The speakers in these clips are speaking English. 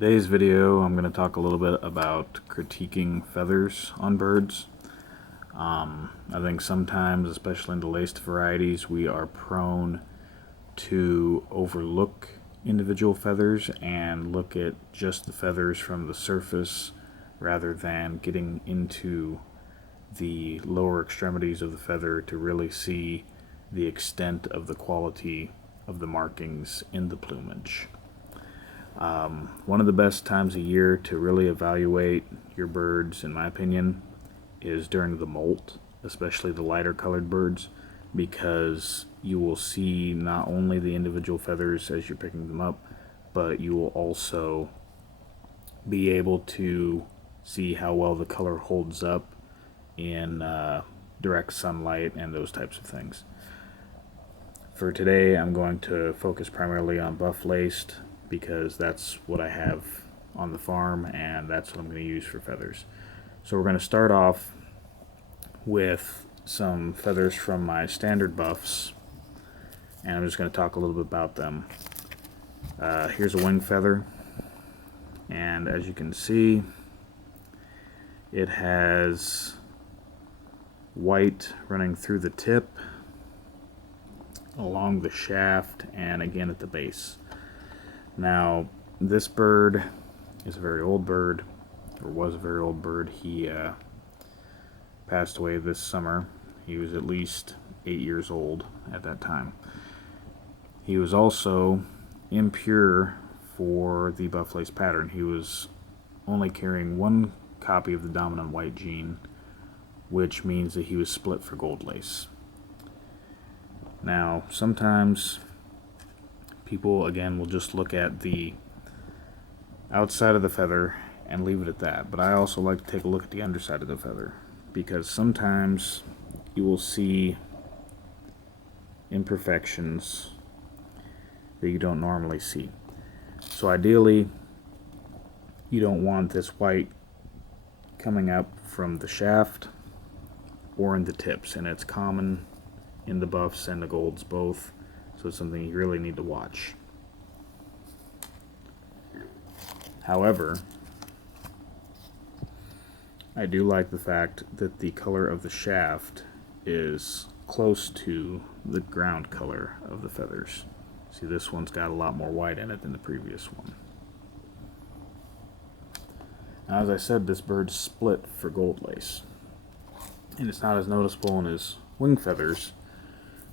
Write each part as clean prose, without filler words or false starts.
Today's video, I'm going to talk a little bit about critiquing feathers on birds. I think sometimes, especially in the laced varieties, we are prone to overlook individual feathers and look at just the feathers from the surface rather than getting into the lower extremities of the feather to really see the extent of the quality of the markings in the plumage. One of the best times of year to really evaluate your birds, in my opinion, is during the molt, especially the lighter colored birds, because you will see not only the individual feathers as you're picking them up, but you will also be able to see how well the color holds up in direct sunlight and those types of things. For today, I'm going to focus primarily on buff laced because that's what I have on the farm and that's what I'm going to use for feathers. So we're going to start off with some feathers from my standard buffs, and I'm just going to talk a little bit about them. Here's a wing feather, and as you can see, it has white running through the tip, along the shaft, and again at the base. Now, this bird is a very old bird, or was a very old bird. He passed away this summer. He was at least 8 years old at that time. He was also impure for the buff lace pattern. He was only carrying one copy of the dominant white gene, which means that he was split for gold lace. Now, sometimes people, again, will just look at the outside of the feather and leave it at that. But I also like to take a look at the underside of the feather, because sometimes you will see imperfections that you don't normally see. So ideally, you don't want this white coming up from the shaft or in the tips, and it's common in the buffs and the golds both. So it's something you really need to watch. However, I do like the fact that the color of the shaft is close to the ground color of the feathers. See, this one's got a lot more white in it than the previous one. Now, as I said, this bird's split for gold lace, and it's not as noticeable in his wing feathers,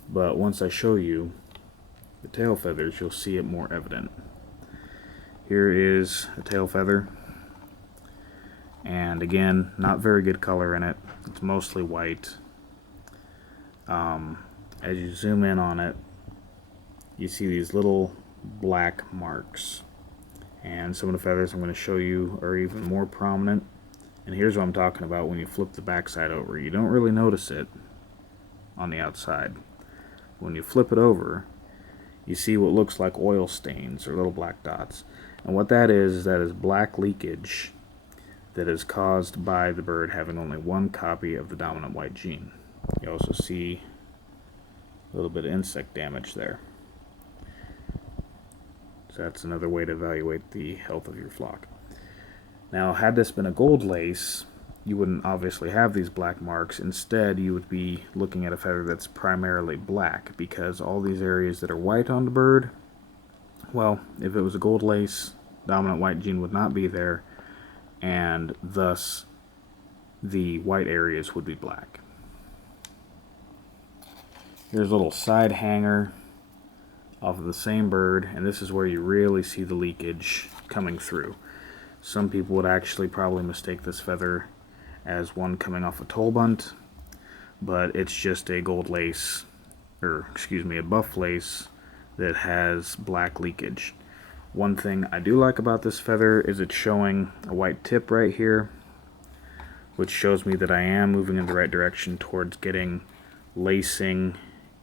but once I show you the tail feathers, you'll see it more evident. Here is a tail feather, and again, not very good color in it. It's mostly white. As you zoom in on it, you see these little black marks, and some of the feathers I'm going to show you are even more prominent. And here's what I'm talking about when you flip the backside over. You don't really notice it on the outside. When you flip it over, you see what looks like oil stains or little black dots. And what that is black leakage that is caused by the bird having only one copy of the dominant white gene. You also see a little bit of insect damage there. So that's another way to evaluate the health of your flock. Now, had this been a gold lace, you wouldn't obviously have these black marks. Instead, you would be looking at a feather that's primarily black, because all these areas that are white on the bird, well, if it was a gold lace, dominant white gene would not be there, and thus the white areas would be black. Here's a little side hanger off of the same bird, and this is where you really see the leakage coming through. Some people would actually probably mistake this feather as one coming off a toll bunt, but it's just a gold lace, or excuse me, a buff lace that has black leakage. One thing I do like about this feather is it's showing a white tip right here, which shows me that I am moving in the right direction towards getting lacing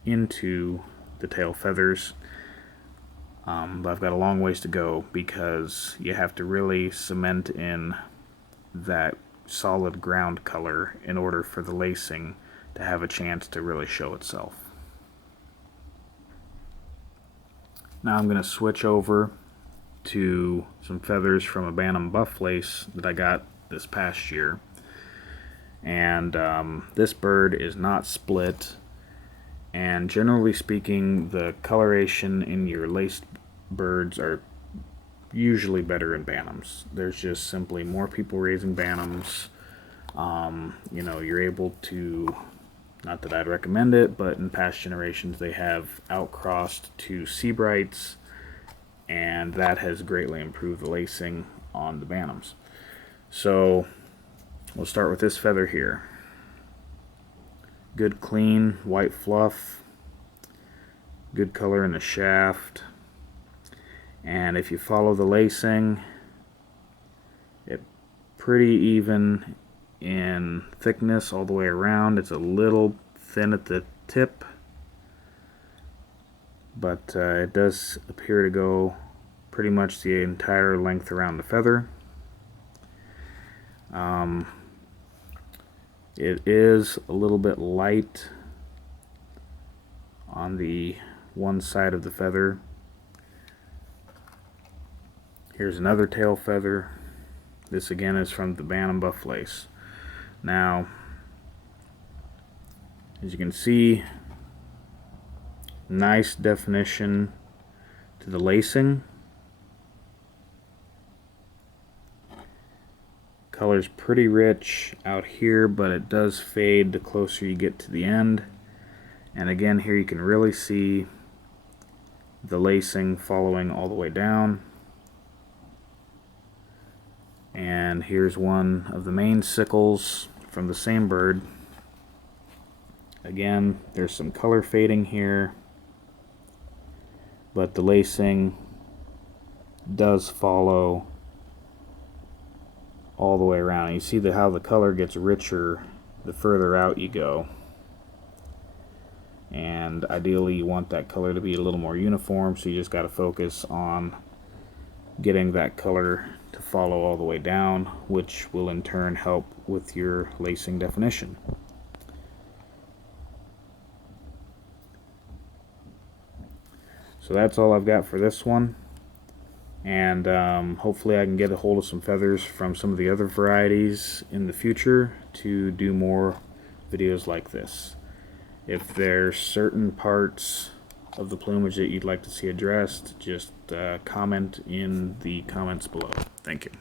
into the tail feathers. But I've got a long ways to go, because you have to really cement in that solid ground color in order for the lacing to have a chance to really show itself. Now I'm going to switch over to some feathers from a Bantam buff lace that I got this past year. And this bird is not split, and generally speaking, the coloration in your laced birds are usually better in Bantams. There's just simply more people raising Bantams. You know, you're able to, not that I'd recommend it, but in past generations they have outcrossed to Seabrights, and that has greatly improved the lacing on the Bantams. So we'll start with this feather here. Good clean white fluff, good color in the shaft, and if you follow the lacing, it's pretty even in thickness all the way around. It's a little thin at the tip, but it does appear to go pretty much the entire length around the feather. It is a little bit light on the one side of the feather. Here's another tail feather. This again is from the Bantam buff lace. Now, as you can see, nice definition to the lacing. Color's pretty rich out here, but it does fade the closer you get to the end. And again, here you can really see the lacing following all the way down. And here's one of the main sickles from the same bird. Again, there's some color fading here, but the lacing does follow all the way around. And you see how the color gets richer the further out you go. And ideally you want that color to be a little more uniform, so you just got to focus on getting that color to follow all the way down, which will in turn help with your lacing definition. So that's all I've got for this one, and hopefully I can get a hold of some feathers from some of the other varieties in the future to do more videos like this. If there's certain parts of the plumage that you'd like to see addressed, just comment in the comments below. Thank you.